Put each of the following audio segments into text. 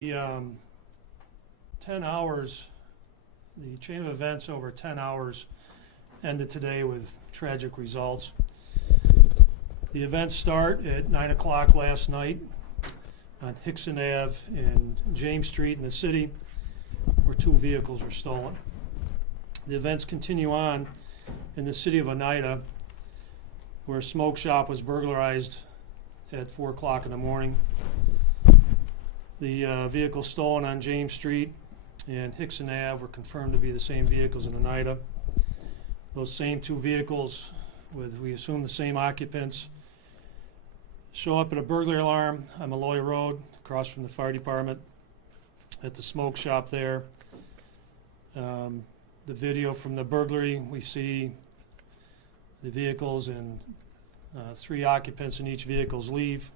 The 10 hours, the chain of events over 10 hours ended today with tragic results. The events start at 9 o'clock last night on Hickson Ave and James Street in the city, where 2 vehicles were stolen. The events continue on in the city of Oneida, where a smoke shop was burglarized at 4 o'clock in the morning. The vehicles stolen on James Street and Hickson Ave were confirmed to be the same vehicles in Oneida. Those same 2 vehicles, with we assume the same occupants, show up at a burglary alarm on Malloy Road, across from the fire department, at the smoke shop there. The video from the burglary, we see the vehicles and 3 occupants in each vehicles leave.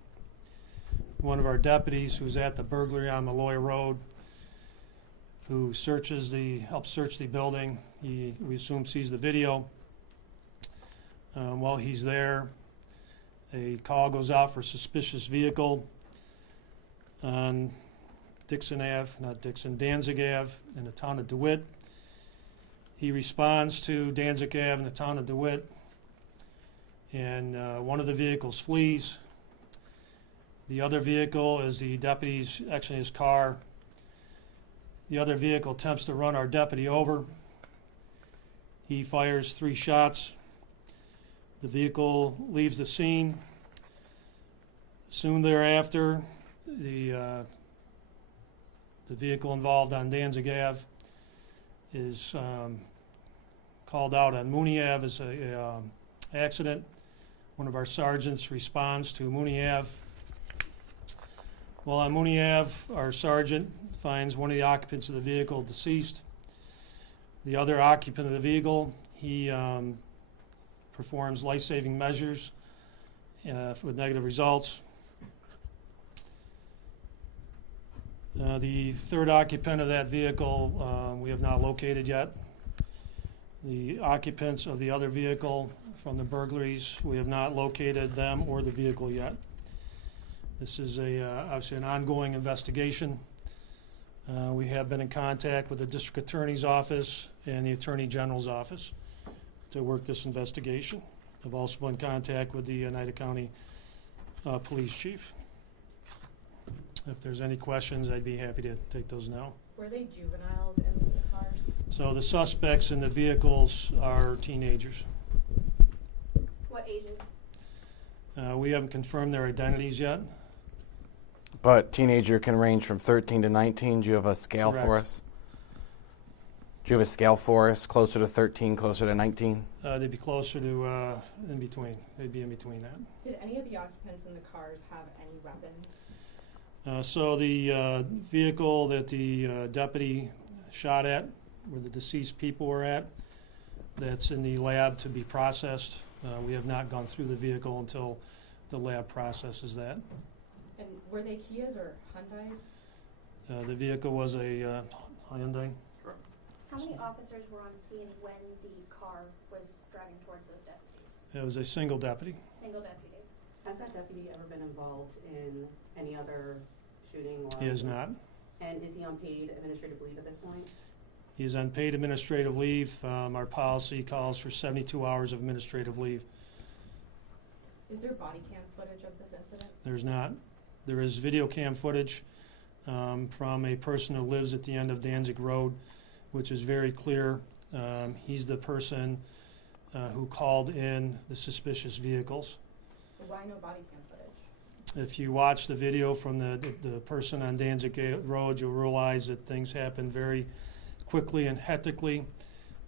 One of our deputies who's at the burglary on Malloy Road, who helps search the building, we assume sees the video. While he's there, a call goes out for a suspicious vehicle on Danzig Ave in the town of DeWitt. He responds to Danzig Ave in the town of DeWitt, and one of the vehicles flees. The other vehicle, as the deputy's exiting his car, the other vehicle attempts to run our deputy over. He fires 3 shots. The vehicle leaves the scene. Soon thereafter, the vehicle involved on Danzig Ave is called out on Mooney Ave as an accident. One of our sergeants responds to Mooney Ave. While on Mooney Ave, our sergeant finds one of the occupants of the vehicle deceased. The other occupant of the vehicle, he performs life-saving measures with negative results. The 3rd occupant of that vehicle we have not located yet. The occupants of the other vehicle from the burglaries, we have not located them or the vehicle yet. This is obviously an ongoing investigation. We have been in contact with the District Attorney's Office and the Attorney General's Office to work this investigation. I've also been in contact with the Oneida County Police Chief. If there's any questions, I'd be happy to take those now. Were they juveniles in the cars? So the suspects in the vehicles are teenagers. What ages? We haven't confirmed their identities yet. But teenager can range from 13 to 19. Do you have a scale for us? Do you have a scale for us? Closer to 13, closer to 19? They'd be closer to in between. They'd be in between that. Did any of the occupants in the cars have any weapons? So the vehicle that the deputy shot at, where the deceased people were at, that's in the lab to be processed. We have not gone through the vehicle until the lab processes that. And were they Kias or Hyundais? The vehicle was a Hyundai. How many officers were on scene when the car was driving towards those deputies? It was a single deputy. Single deputy. Has that deputy ever been involved in any other shooting? Or He is not. And is he on paid administrative leave at this point? He is on paid administrative leave. Our policy calls for 72 hours of administrative leave. Is there body cam footage of this incident? There's not. There is video cam footage from a person who lives at the end of Danzig Road, which is very clear. He's the person who called in the suspicious vehicles. Why no body cam footage? If you watch the video from the person on Danzig Road, you'll realize that things happened very quickly and hectically.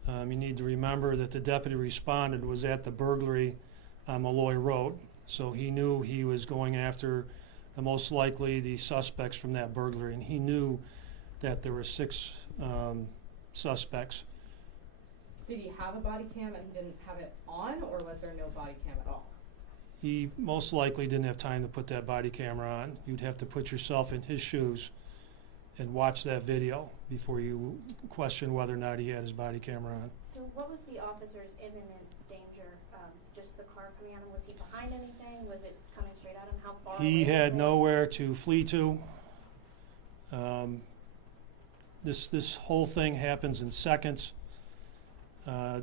You need to remember that the deputy responded was at the burglary on Malloy Road, so he knew he was going after most likely the suspects from that burglary, and he knew that there were 6 suspects. Did he have a body cam and didn't have it on, or was there no body cam at all? He most likely didn't have time to put that body camera on. You'd have to put yourself in his shoes and watch that video before you question whether or not he had his body camera on. So what was the officer's imminent danger? Just the car coming at him? Was he behind anything? Was it coming straight at him? How far He away had was it? nowhere to flee to. This whole thing happens in seconds.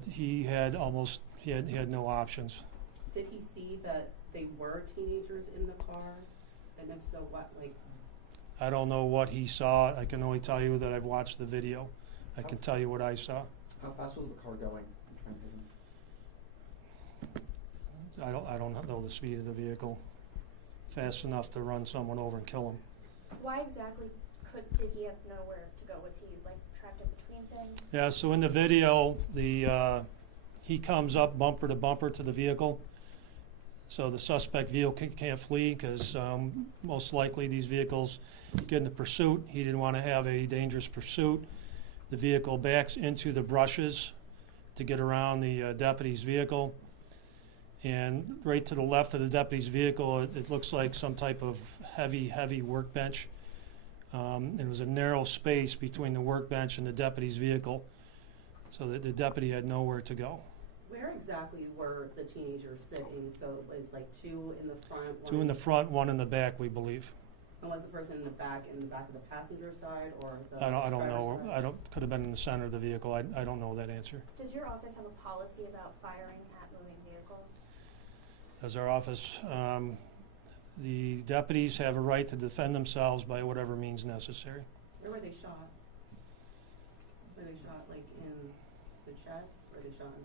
He had no options. Did he see that they were teenagers in the car? And if so, what, like, I don't know what he saw. I can only tell you that I've watched the video. I can tell you what I saw. How fast was the car going? I'm trying to I don't know the speed of the vehicle. Fast enough to run someone over and kill him. Why exactly did he have nowhere to go? Was he like trapped in between things? Yeah, so in the video, he comes up bumper to bumper to the vehicle. So the suspect vehicle can't flee because most likely these vehicles get into pursuit. He didn't want to have a dangerous pursuit. The vehicle backs into the brushes to get around the deputy's vehicle. And right to the left of the deputy's vehicle, it looks like some type of heavy workbench. It was a narrow space between the workbench and the deputy's vehicle, so that the deputy had nowhere to go. where exactly were the teenagers sitting? So it was like two in the front, one Two in the front, one in the back, we believe. And was the person in the back of the passenger side or the I don't driver's know. side? Could have been in the center of the vehicle. I don't know that answer. Does your office have a policy about firing at moving vehicles? Does our office, the deputies have a right to defend themselves by whatever means necessary. Where were they shot? Were they shot like in the chest or were they shot in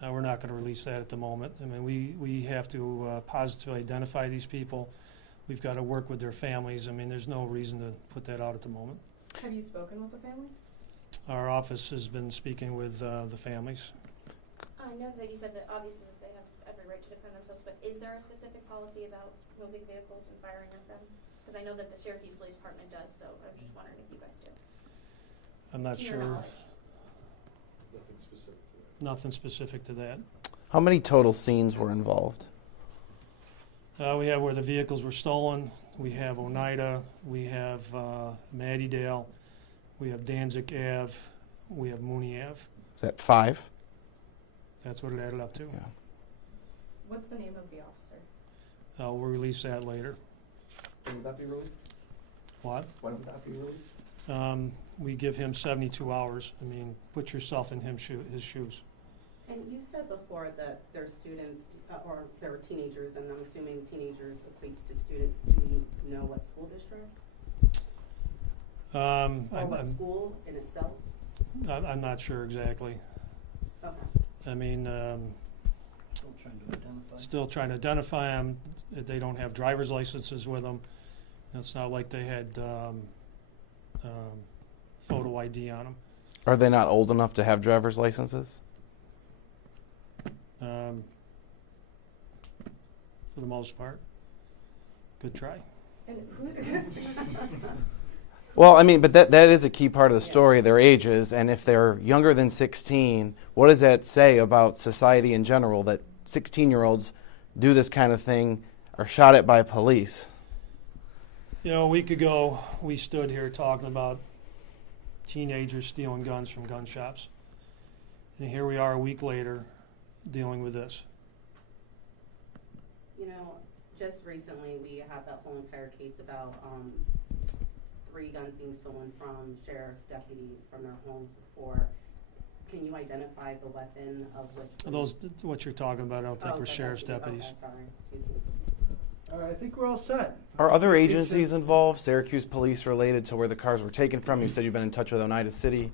the... We're not going to release that at the moment. I mean, we have to positively identify these people. We've got to work with their families. I mean, there's no reason to put that out at the moment. Have you spoken with the family? Our office has been speaking with the families. I know that you said that obviously that they have every right to defend themselves, but is there a specific policy about moving vehicles and firing at them? Because I know that the Syracuse Police Department does, so I was just wondering if you guys do. I'm not To your sure. knowledge. Nothing specific to that. Nothing specific to that. How many total scenes were involved? We have where the vehicles were stolen. We have Oneida. We have Mattydale. We have Danzig Ave. We have Mooney Ave. Is that 5? That's what it added up to. Yeah. What's the name of the officer? We'll release that later. When would that be released? What? When would that be released? We give him 72 hours. I mean, put yourself in his shoes. And you said before that they're students, or they're teenagers, and I'm assuming teenagers equates to students. Do you know what school district? Or what school in itself? I'm not sure exactly. Okay. I mean, still trying to identify them. They don't have driver's licenses with them. It's not like they had photo ID on them. Are they not old enough to have driver's licenses? For the most part. Good try. And who's Well, I mean, but that is a key part of the story, their ages. And if they're younger than 16, what does that say about society in general, that 16-year-olds do this kind of thing, are shot at by police? You know, a week ago, we stood here talking about teenagers stealing guns from gun shops. And here we are a week later dealing with this. You know, just recently we had that whole entire case about 3 guns being stolen from sheriff deputies from their homes before. Can you identify the weapon of which? Those, what you're talking about, I don't think Oh, were okay, sheriff's okay, deputies. sorry, excuse me. All right, I think we're all set. Are other agencies involved, Syracuse Police related to where the cars were taken from? You said you've been in touch with Oneida City.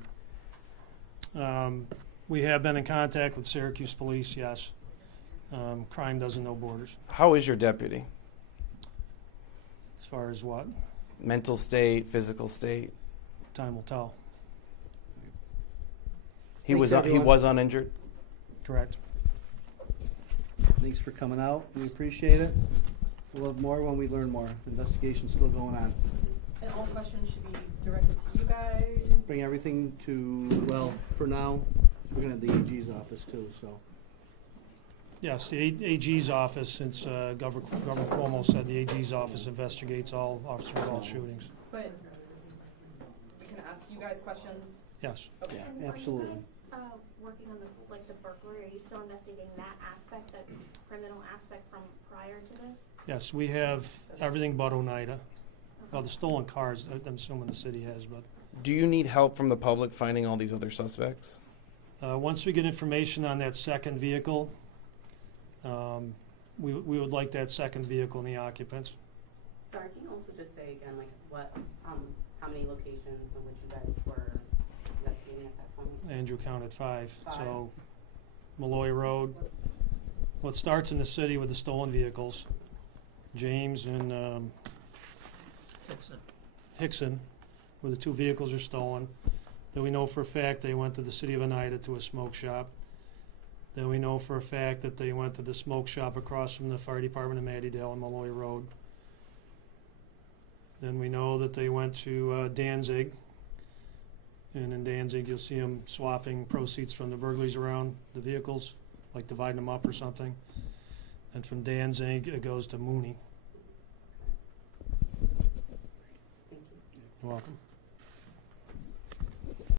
We have been in contact with Syracuse Police, yes. Crime doesn't know borders. How is your deputy? As far as what? Mental state, physical state? Time will tell. He Thanks, was everyone. uninjured? Correct. Thanks for coming out. We appreciate it. We'll have more when we learn more. Investigation's still going on. and all questions should be directed to you guys. Bring everything to, well, for now, we're gonna have the AG's office too, so. Yes, the AG's office, since Governor Cuomo said the AG's office investigates all officer-involved shootings. But we can ask you guys questions. Yes. Okay. Yeah, absolutely. Are you guys working on the burglary? Are you still investigating that aspect, that criminal aspect from prior to this? Yes, we have everything but Oneida. Well, the stolen cars, I'm assuming the city has, but Do you need help from the public finding all these other suspects? once we get information on that second vehicle, we would like that second vehicle and the occupants. Sorry, can you also just say again, like, what, how many locations in which you guys were investigating at that point? Andrew counted 5. Five. So Malloy Road. Well, it starts in the city with the stolen vehicles. James and Hickson, where the 2 vehicles are stolen. Then we know for a fact they went to the city of Oneida to a smoke shop. Then we know for a fact that they went to the smoke shop across from the fire department in Mattydale on Malloy Road. Then we know that they went to Danzig. And in Danzig, you'll see them swapping proceeds from the burglaries around the vehicles, like dividing them up or something. And from Danzig, it goes to Mooney. Thank you. You're welcome.